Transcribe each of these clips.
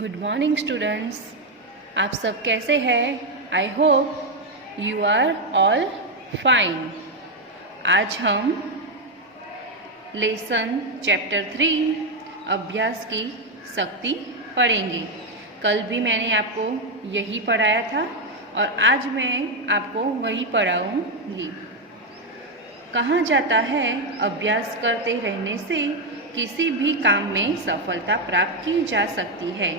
Good morning students. आप सब कैसे हैं? I hope you are all fine. आज हम लेसन चैप्टर 3 अभ्यास की शक्ति पढ़ेंगे। कल भी मैंने आपको यही पढ़ाया था और आज मैं आपको वही पढ़ाऊंगी। कहा जाता है अभ्यास करते रहने से किसी भी काम में सफलता प्राप्त की जा सकती है।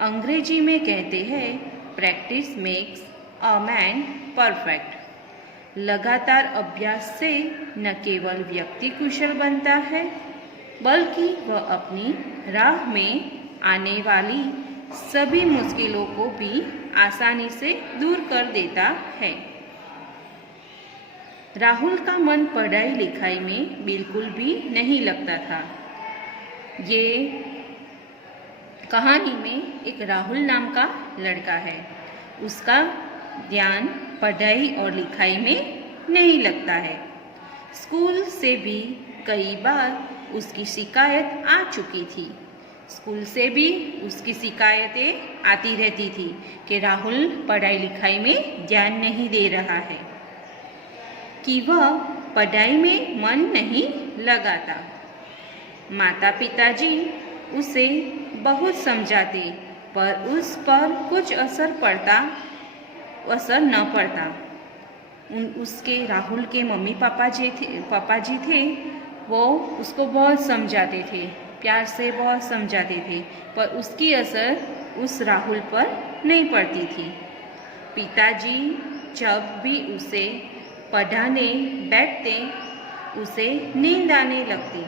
अंग्रेजी में कहते हैं practice makes a man perfect. लगातार अभ्यास से न केवल व्यक्ति कुशल बनता है बल्कि वह अपनी राह में आने वाली सभी मुश्किलों को भी आसानी से दूर कर देता है। राहुल का मन पढ़ाई लिखाई में बिल्कुल भी नहीं लगता था। ये कहानी में एक राहुल नाम का लड़का है। उसका ध्यान पढ़ाई और लिखाई में नहीं लगता है। स्कूल से भी कई बार उसकी शिकायत आ चुकी थी। स्कूल से भी उसकी शिकायतें आती रहती थी कि राहुल पढ़ाई लिखाई में ध्यान नहीं दे रहा है, कि वह पढ़ाई में मन नहीं लगाता। माता पिताजी उसे बहुत समझाते पर उस पर कुछ असर न पड़ता। उसके राहुल के मम्मी पापा जी थे, वो उसको बहुत समझाते थे, प्यार से बहुत समझाते थे, पर उसकी असर उस राहुल पर नहीं पड़ती थी। पिताजी जब भी उसे पढ़ाने बैठते उसे नींद आने लगती।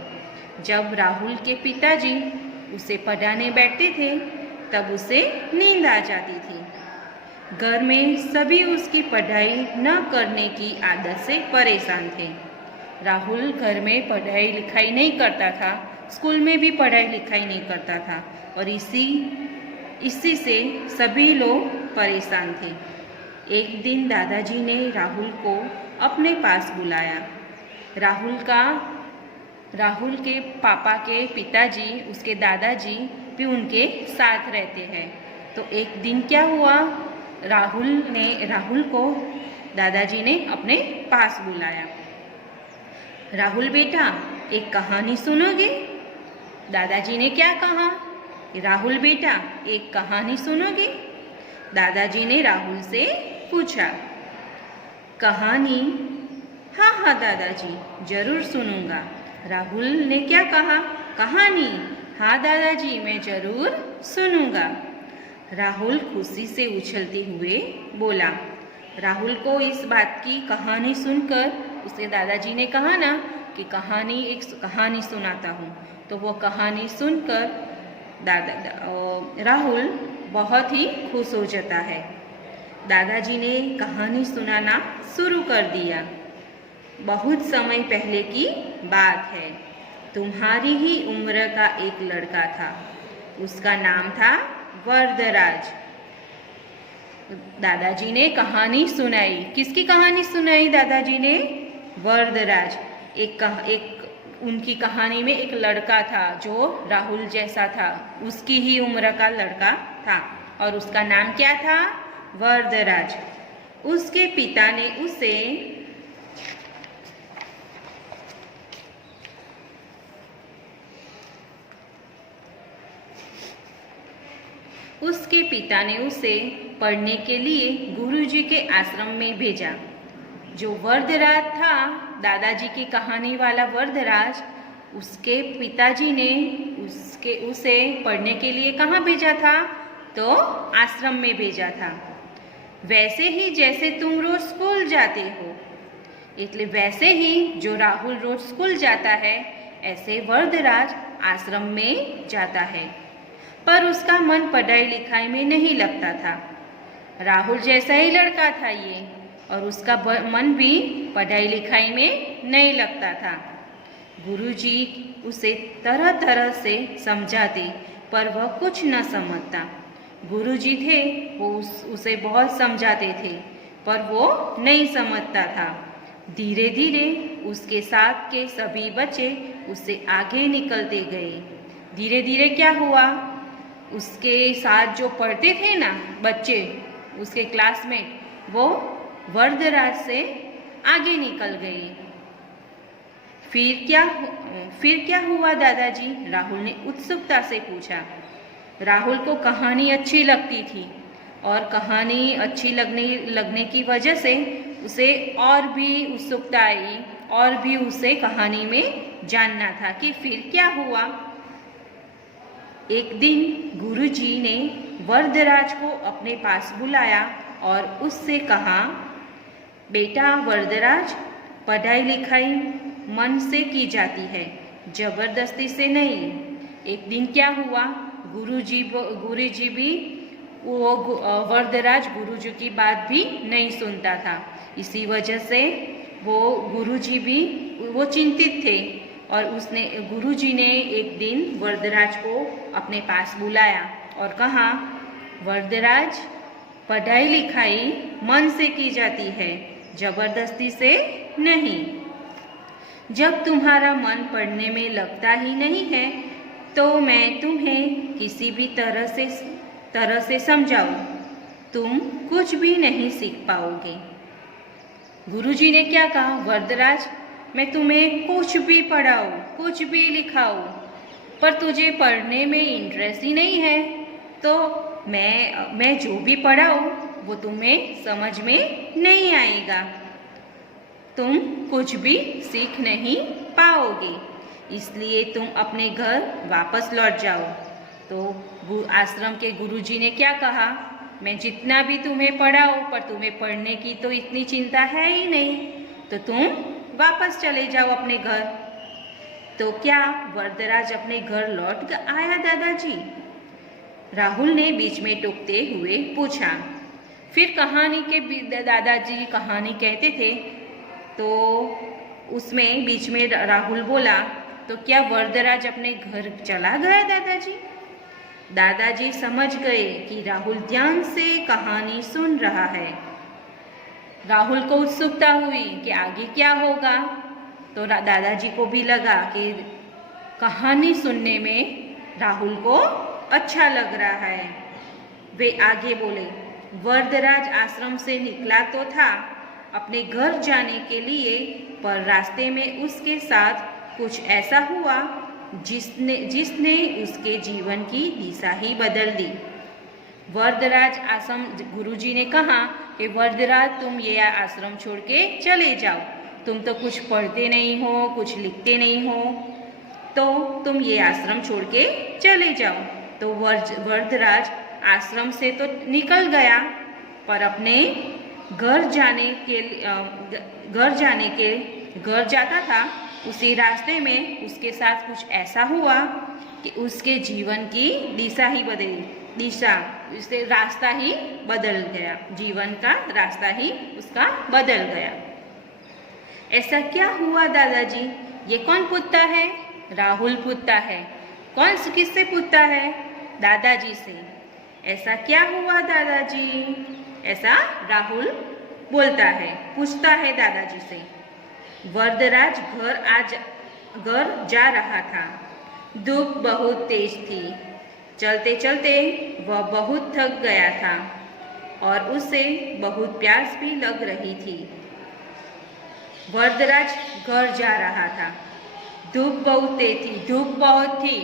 जब राहुल के पिताजी उसे पढ़ाने बैठते थे तब उसे नींद आ जाती थी। घर में सभी उसकी पढ़ाई न करने की आदत से परेशान थे। राहुल घर में पढ़ाई लिखाई नहीं करता था, स्कूल में भी पढ़ाई लिखाई नहीं करता था और इसी से सभी लोग परेशान थे। एक दिन दादाजी ने राहुल को अपने पास बुलाया। राहुल के पापा के पिताजी, उसके दादाजी भी उनके साथ रहते हैं। तो एक दिन क्या हुआ, राहुल को दादाजी ने अपने पास बुलाया। राहुल बेटा, एक कहानी सुनोगे? दादाजी ने क्या कहा कि राहुल बेटा एक कहानी सुनोगे? दादाजी ने राहुल से पूछा। कहानी? हाँ दादाजी, जरूर सुनूंगा। राहुल ने क्या कहा? कहानी? हाँ दादाजी, मैं जरूर सुनूंगा। राहुल खुशी से उछलते हुए बोला। राहुल को इस बात की कहानी सुनकर उसके दादाजी ने कहा ना कि एक कहानी सुनाता हूँ, तो वो कहानी सुनकर राहुल बहुत ही खुश हो जाता है। दादाजी ने कहानी सुनाना शुरू कर दिया। बहुत समय पहले की बात है। तुम्हारी ही उम्र का एक लड़का था। उसका नाम था वरदराज। दादाजी ने कहानी सुनाई। किसकी कहानी सुनाई दादाजी ने? वरदराज। उनकी कहानी में एक लड़का था जो राहुल जैसा था, उसकी ही उम्र का लड़का था और उसका नाम क्या था? वरदराज। उसके पिता ने उसे पढ़ने के लिए गुरुजी के आश्रम में भेजा। जो वरदराज था, दादाजी की कहानी वाला वरदराज, उसके पिताजी ने उसे पढ़ने के लिए कहाँ भेजा था? तो आश्रम में भेजा था। वैसे ही जैसे तुम रोज स्कूल जाते हो, इसलिए वैसे ही जो राहुल रोज स्कूल जाता है, ऐसे वरदराज आश्रम में जाता है, पर उसका मन पढ़ाई लिखाई में नहीं लगता था। राहुल जैसा ही लड़का था ये, और उसका मन भी पढ़ाई लिखाई में नहीं लगता था। गुरुजी उसे तरह तरह से समझाते पर वह कुछ न समझता। गुरुजी थे, वो उसे बहुत समझाते थे पर वो नहीं समझता था। धीरे धीरे उसके साथ के सभी बच्चे उससे आगे निकलते गए। धीरे धीरे क्या हुआ, उसके साथ जो पढ़ते थे ना बच्चे, उसके क्लासमेट, वो वरदराज से आगे निकल गए। फिर क्या हुआ दादाजी? राहुल ने उत्सुकता से पूछा। राहुल को कहानी अच्छी लगती थी और कहानी अच्छी लगने की वजह से उसे और भी उत्सुकता आई और भी उसे कहानी में जानना था कि फिर क्या हुआ। एक दिन गुरुजी ने वरदराज को अपने पास बुलाया और उससे कहा, बेटा वरदराज, पढ़ाई लिखाई मन से की जाती है, जबरदस्ती से नहीं। एक दिन क्या हुआ, गुरुजी भी वो वरदराज गुरुजी की बात भी नहीं सुनता था। इसी वजह से वो गुरुजी भी वो चिंतित थे और गुरुजी ने एक दिन वरदराज को अपने पास बुलाया और कहा, वरदराज, पढ़ाई लिखाई मन से की जाती है, जबरदस्ती से नहीं। जब तुम्हारा मन पढ़ने में लगता ही नहीं है तो मैं तुम्हें किसी भी तरह से समझाऊं, तुम कुछ भी नहीं सीख पाओगे। गुरुजी ने क्या कहा, वरदराज, मैं तुम्हें कुछ भी पढ़ाऊं, कुछ भी लिखाऊं, पर तुझे पढ़ने में इंटरेस्ट ही नहीं है तो मैं जो भी पढ़ाऊं वो तुम्हें समझ में नहीं आएगा, तुम कुछ भी सीख नहीं पाओगे, इसलिए तुम अपने घर वापस लौट जाओ। तो आश्रम के गुरुजी ने क्या कहा, मैं जितना भी तुम्हें पढ़ाऊं पर तुम्हें पढ़ने की तो इतनी चिंता है ही नहीं, तो तुम वापस चले जाओ अपने घर। तो क्या वरदराज अपने घर लौट आया दादाजी? राहुल ने बीच में टोकते हुए पूछा। फिर कहानी के दादाजी कहानी कहते थे तो उसमें बीच में राहुल बोला, तो क्या वरदराज अपने घर चला गया दादाजी? दादाजी समझ गए कि राहुल ध्यान से कहानी सुन रहा है। राहुल को उत्सुकता हुई कि आगे क्या होगा, तो दादाजी को भी लगा कि कहानी सुनने में राहुल को अच्छा लग रहा है। वे आगे बोले, वरदराज आश्रम से निकला तो था अपने घर जाने के लिए, पर रास्ते में उसके साथ कुछ ऐसा हुआ जिसने उसके जीवन की दिशा ही बदल दी। वरदराज आश्रम, गुरुजी ने कहा कि वरदराज, तुम ये आश्रम छोड़ के चले जाओ, तुम तो कुछ पढ़ते नहीं हो, कुछ लिखते नहीं हो, तो तुम ये आश्रम छोड़ के चले जाओ। तो वरदराज आश्रम से तो निकल गया, पर अपने घर जाता था, उसी रास्ते में उसके साथ कुछ ऐसा हुआ कि उसके जीवन की रास्ता ही बदल गया, जीवन का रास्ता ही उसका बदल गया। ऐसा क्या हुआ दादाजी? ये कौन पूछता है? राहुल पूछता है। किससे पूछता है? दादाजी से। ऐसा क्या हुआ दादाजी? ऐसा राहुल बोलता है, पूछता है दादाजी से। वरदराज घर जा रहा था। धूप बहुत तेज थी। चलते चलते वह बहुत थक गया था और उसे बहुत प्यास भी लग रही थी। वरदराज घर जा रहा था। धूप बहुत थी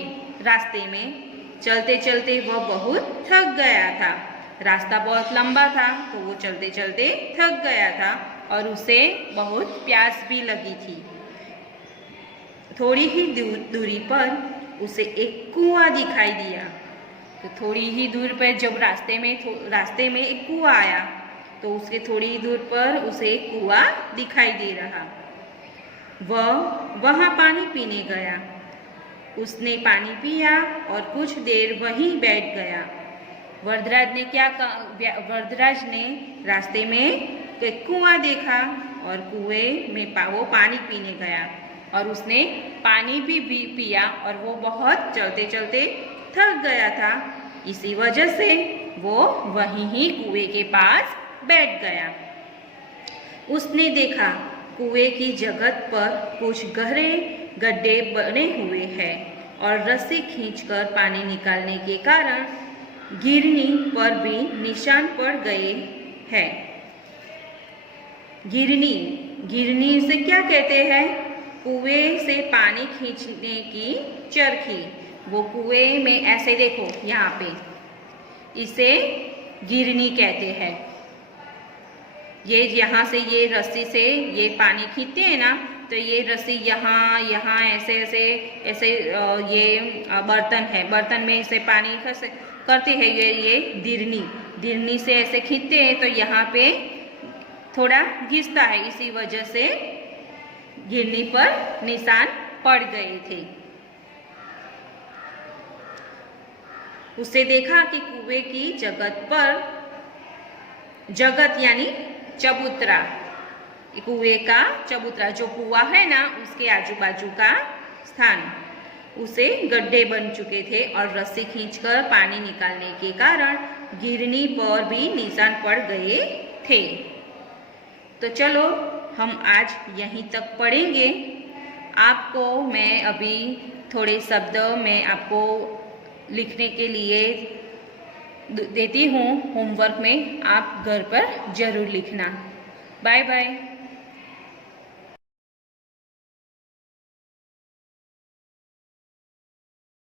रास्ते में। चलते चलते वह बहुत थक गया था। रास्ता बहुत लंबा था तो वो चलते चलते थक गया था और उसे बहुत प्यास भी लगी थी। थोड़ी ही दूरी पर उसे एक कुआं दिखाई दिया। तो थोड़ी ही दूर पर जब रास्ते में एक कुआं आया तो उसके थोड़ी ही दूर पर उसे एक कुआं दिखाई दे रहा। वह वहाँ पानी पीने गया। उसने पानी पिया और कुछ देर वहीं बैठ गया। वरदराज ने रास्ते में एक कुआं देखा और कुएं में वो पानी पीने गया और उसने पानी भी पिया और वो बहुत चलते चलते थक गया था। इसी वजह से वो वहीं ही कुएं के पास बैठ गया। उसने देखा कुएं की जगह पर कुछ गहरे गड्ढे बने हुए हैं और रस्सी खींचकर पानी निकालने के कारण गिरनी पर भी निशान पड़ गए हैं। गिरनी, गिरनी से क्या कहते हैं? कुएं से पानी खींचने की चरखी। वो कुएं में ऐसे देखो यहाँ पे, इसे गिरनी कहते हैं। ये यहाँ से ये रस्सी से ये पानी खींचते हैं ना, तो ये रस्सी यहाँ यहाँ ऐसे ऐसे ऐसे ये बर्तन है, बर्तन में इसे पानी करते हैं, ये गिरनी से ऐसे खींचते हैं, तो यहाँ पे थोड़ा घिसता है, इसी वजह से गिरनी पर निशान पड़ गए थे। उसे देखा कि कुएं की जगत यानी चबूतरा, कुएं का चबूतरा जो कुआं है ना, उसके आजू बाजू का स्थान, उसे गड्ढे बन चुके थे और रस्सी खींचकर पानी निकालने के कारण गिरनी पर भी निशान पड़ गए थे। तो चलो हम आज यहीं तक पढ़ेंगे। आपको मैं अभी थोड़े शब्द मैं आपको लिखने के लिए देती हूँ होमवर्क में, आप घर पर जरूर लिखना। Bye bye.